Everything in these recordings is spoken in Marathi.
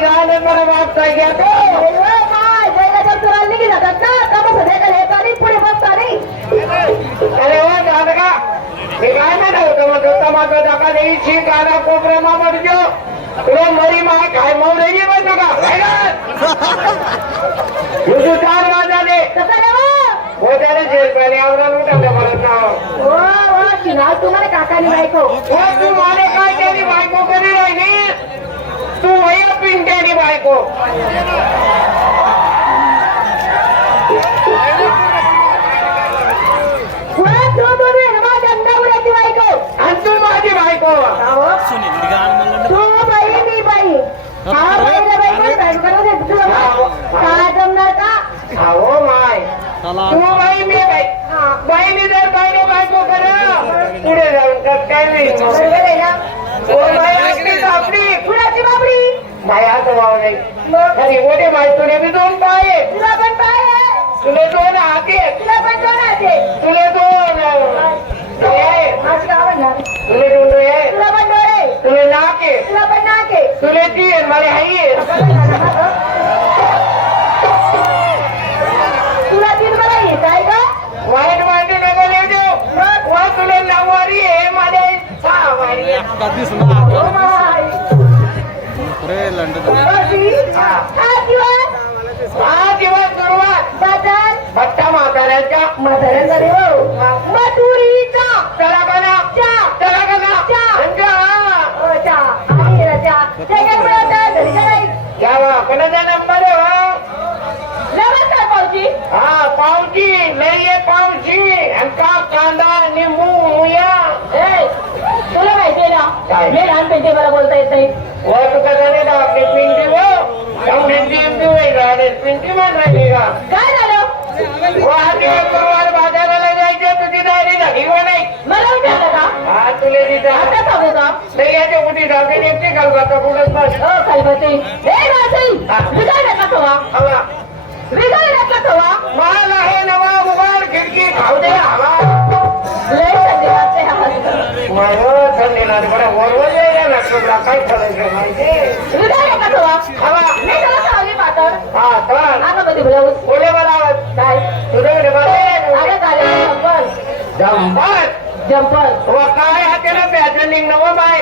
गाणं करा वापसा घ्या तो जयगाच्या सुराला निघी जातात ना तमस देखील हे पाणी पुढे बसता नाही. अरे वा झालं का मी काय म्हणत होतो मग तमाचा दाखा द्यायची काना कोपऱ्यामा मरजो तुला मरी मा काय मौरेली बसतो का तुझं 4 वाजले कसं रे हो त्याला जेल पाहिजे आवडा उठवलं परत नाव हो चिन्हा तुम्हाला काकानी बायको हो तू माने काय त्यानी बायको करी राहिली तू वय पिंट्यानी बायको आणि तू माझी बायको तू बाई मी बाई हा बाईला काय जमणार का हो माय तू बाई मी बाई बाईने जर बाईने बायको करा पुढे जाऊन कस काय नाही बरोबर आहे ना हो बाई आपली आपली कुणाची बाबडी बाई असं भाव नाही खरी मोठे बाई तुले बी 2 पाय आहे तुला पण पाय आहे तुले 2 हात आहे तुला पण दोन आहे तुले 2 आहे माझी आवडणार तुले 2 आहे तुला पण डोळे तुले नाक आहे तुला पण नाक आहे तुले 3 मला हाई आहे तुला 3 मला येत आहे का वाईट वाईट नको देऊ वा तुले 9 वारी आहे मला 6 वारी आहे हो माय हा दिवस 6 दिवस सुरुवात बाजार भट्टा म्हाताऱ्याच्या म्हाताऱ्यांचा देव मथुरीचा चला कना चला कना घ्यावा कोणाचा नंबर आहे हो नमस्कार भाऊजी हा पावची लई आहे पावची आणि का कांदा निंबू मुया तुला माहितीये ना काय? मी लहानपणी मला बोलता येत नाही व तू कसं नाही आपली पिंटी हो पिंटी वेगळा पिंटी मान राहिली का काय झालं व गुरुवार बाजाराला जायचं तुझी डायरी झाली हो नाही मला विचारलं का हा तुले तिथं आता सांगू का नाही याच्या कुठे जाते नेमते कलकत्ता कुठंच बस हो खालबती हे मासई विचार नका ठेवा हवा विचार नका ठेवा माल आहे नवा उभार खिडकी खाऊ दे हवा लय थंडी वाजते आम्हाला. माझं थंडीला बरं वरवर यायला लागतो काय करायचं माहिती विचार नका ठेवा हवा मी त्याला सावली पाहतर हा तर आता मध्ये ब्लाऊज बोले मला काय तुझ्याकडे अरे चालेल जंपर जंपर जंपर व काय हाताला पॅचनिंग नवं बाय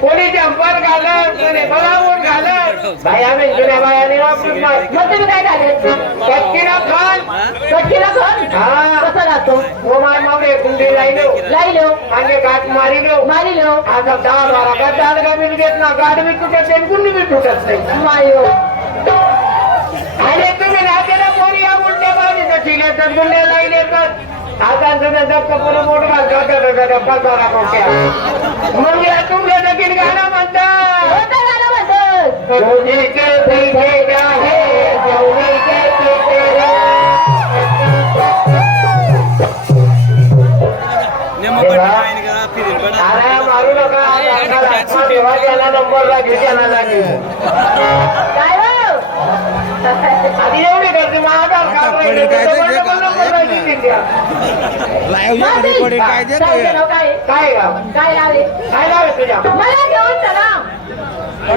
कोणी जंपर घालत कोणी बलावून घालत बाया जुन्या बायाने वापरून बाय मग तुम्ही काय झाले कटकीला खान कटकीला खान हा कसा राहतो वो माय मावले कुंडे लाईलो लाईलो मागे गाठ मारिलो मारिलो आता 10-12 गाठ दाल का मी घेत ना गाठ मी तुटत नाही कुंडी मी तुटत नाही मायो अरे तुम्ही राहतेला कोणी या उलट्या बाजूचं ठीक आहे तर गुंडे लाईले तर आता पूर्ण मोठ मग या तुमच्या देखील गाणं म्हणतात कोणतं गाणं म्हणतोस जोडी के पीछे क्या है जोडी के पीछे अरे मारू नका देवा त्याला नंबर लागेल त्याला लागेल काय हो आधी एवढी करते मग आधार कार्ड काय गाव काय लावले काय लावे तुझ्या मला घेऊन चला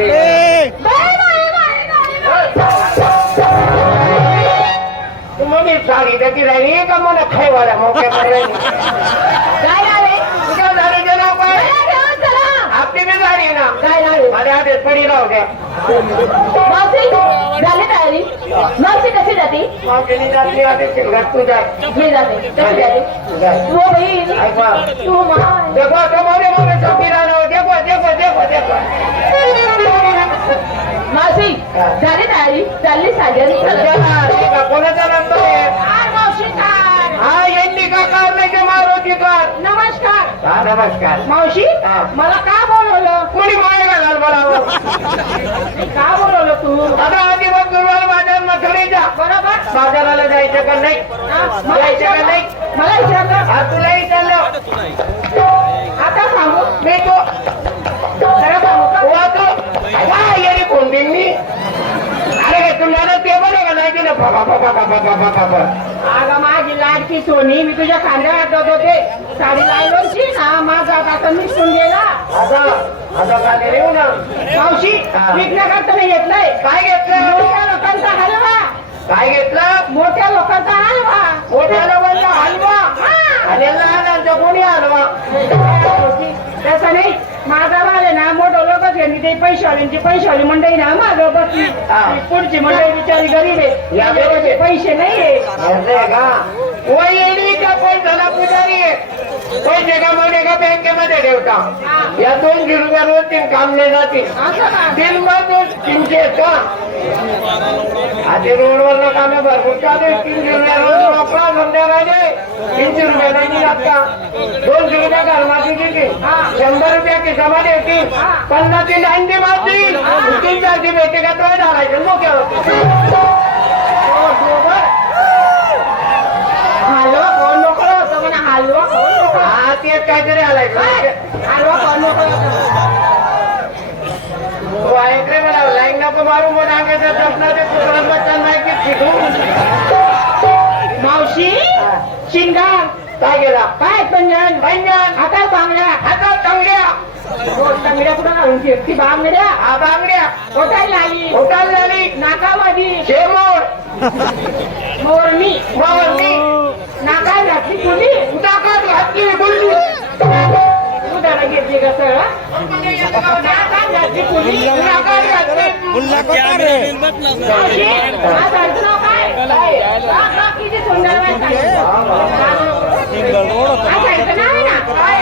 मग साडी त्याची राहिली का मला खायवाला मोठ्या काय लावे तुझ्या झाडीचं नाव काय मला घेऊन चला आपली बी झाडी ना काय लावे माझ्या हातात पडी राहू द्या मावशी झाली तयारी मावशी कशी जाते मावशीने जातली आधी शिलगाट तू जाय मी जाते कशी जाते जाय तू बहीण ऐकवा तू माय देखो तो मोरे मोरे चौकीदार देखो मावशी झाली तयारी चालली साजरी कोणाचा नंबर आहे मावशी काय हा यांनी का कार मारुती कार नमस्कार हा नमस्कार मावशी हा. मला का बोलवलं कोणी माय घालाल बोलावं का बोलवलं तू आता आधी मग गुरुवार बाजार मथुरीचा बरोबर बाजाराला जायचं का नाही जायचं का नाही मला विचारलं हा तुला विचारलं आता सांगू मी तो खरं सांगू का वाचो येणे फोन देईन मी अरे तुला ते बरं का नाही दिलं अगं माझी लाडकी सोनी मी तुझ्या खांद्यावर जात होते साडी लावली ना माझा आता निघून गेला आता आता काय येऊ ना मावशी हा. विकण्याकरता नाही घेतलंय. काय घेतलं मोठ्या लोकांचा हलवा. काय घेतलं मोठ्या लोकांचा हलवा. मोठ्या लोकांचा हलवा हा. आणि लहानांचा कोणी हलवा मावशी, तसं नाही. माझा भाव आहे ना मोठं लोकच घेतली ते पैशावाली मंडळी ना माझं बसली. हा. पुढची मंडळी बिचारी गरीब आहे. या गरीब आहे. पैसे नाहीये. असं का वय येडी का कोण झाला पुजारी पैसे कमावणे का बँकेमध्ये ठेवता या 200 रुपया रोज तीन काम नाही जातील असं का? तीन मग 300 का आधी रोडवर कामे भरपूर चालू 300 रुपया रोज वापरा संध्याकाळी 300 रुपया नाही जात का 200 रुपया घरमाती देतील 100 रुपया खिशामध्ये येतील 50 90 मारतील 3-4 भेटे का तो धरायचं मोठ्या हलवा कोण मोकळं होतं म्हणा. हलवा कोण मोकळं. हा ते काहीतरी आलाय हलवा कोण मोकळं होतं. तो ऐकले मला लाईन नको मारू मग आगायचं जपणार ते कुत्र्यात बच्चा नाही की शिकू मावशी शिंगार काय गेला काय पंजन पंजन हातात बांगड्या. हातात चांगल्या बांगड्या कुठं घालून फिरती बांगड्या. हा बांगड्या होटायला आली. होटाल झाली नाकावादी शेमोड मोरणी मावळणी नाका घातली कुणी. नाकात घातली बोलली उदारा घेतली का सगळं. नाकात घातली कुणी. नाकात घातली मावशी, आज आमचं नाव काय? काका किती सुंदर वाटतं. आज आमचं नाव आहे ना काय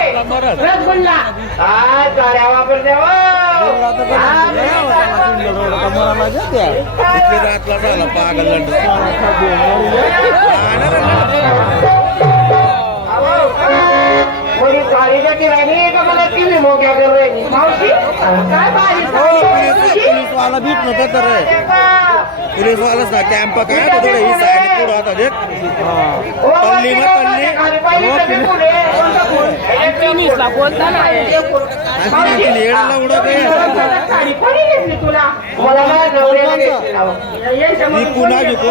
रसगुल्ला. हा चाऱ्या वापर द्यावा मुली साडी देखील राहिली का मला टीव्ही मोक्या कर रही मावशी काय पुलिस वाला बीट नव्हता तर पुलिस वाला कॅम्प काय तो थोडं ही साईड पुढं होता देख तल्ली बोलताना येडाला उडत साडी कोणी घेतली तुला. मला ना नवऱ्याला घेतली नाव. दीपू ना जिको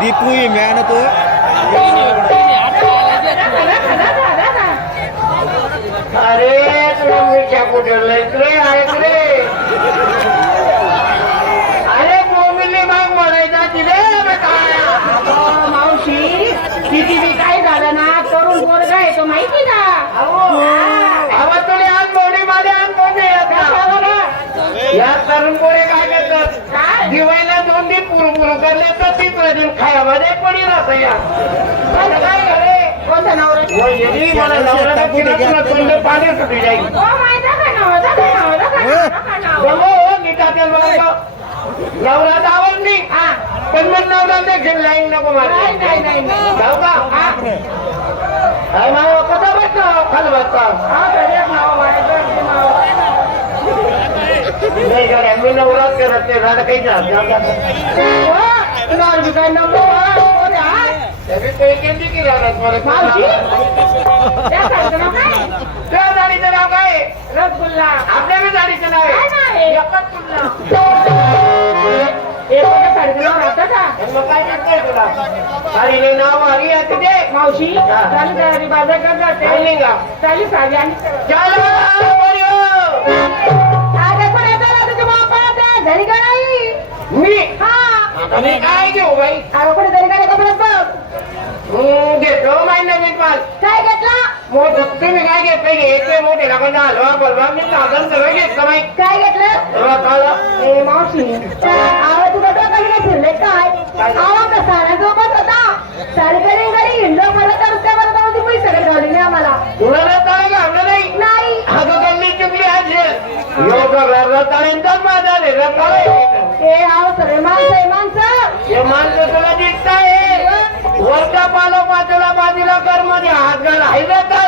दीपू ही मॅन तो अरे तुला मिठ्या कुठे रे ऐक रे अरे मोमिली माग म्हणायचा तिथे मावशी किती बी काय झालं ना तरुण पोरगा आहे तो माहिती का. आवाज तुला आज मोडी मध्ये आज मोठी या तरुण पोरे काय करतात काय दिवाळीला 2 दिन पुरपुर करले तर 3 दिन खायामध्ये पडी राहत या काय करे कोणता नवरा. मला नवऱ्याला किनारा तुला पाणी सुटी जाईल हो माहिती का नवरा का नवरा का नवरा का नवरा. हो नीटा तेल बघा नवरा दावण नाही हा. पण मग नवरा देखील लाईन नको मार नाही नाही नाही नाही. जाऊ का मला कसा बसतो खाली बसता हा तर एक नाव मारायचं ते नाव. नाही गड्या मी नवराच करत नाही झालं काही हो, तुला आणखी काय नवरा कोण आहे? मावशी त्या साडीचं नाव काय. त्या गाडीचं नाव काय रसगुल्ला. आपल्या बी गाडीचं नाव काय नाव आहे? एकच तुला एखाद्या साडीचं नाव राहतं का. मग काय करताय तुला गाडीने नाव हरी आहे तिथे मावशी चालू तयारी बाजार कर जाते. चालली का चालू साडी आणि चला आता पण येताना तुझ्या बापाचं घरी का नाही. मी हा मी काय घेऊ बाई अरे कोणी घरी काय कपड्यात बघ. घेतो माय नवीन पाल काय घेतला. तुम्ही काय घेतलं घेतले मोठे लागून हलवा बलवा मी साधन सगळं घेतलं बाई काय घेतलं. ए मावशी आवाज तुझा डोक्याला नाही फिरले काय. आवाज का साड्या झोपत होता. साडीकडे घरी हिंडलो मला तर त्यावर जाऊन ती पैसे घालवले नाही आम्हाला. तुला रताळे घाललं नाही नाही. अगं गल्ली चुकली असेल योग रताळ्यांचाच माझा रे रताळे ए आव सगळे माणसं आहे माणसं. हे माणसं तुला दिसताय वरच्या पालो पाचला बाजूला कर मध्ये हात घाल हायला का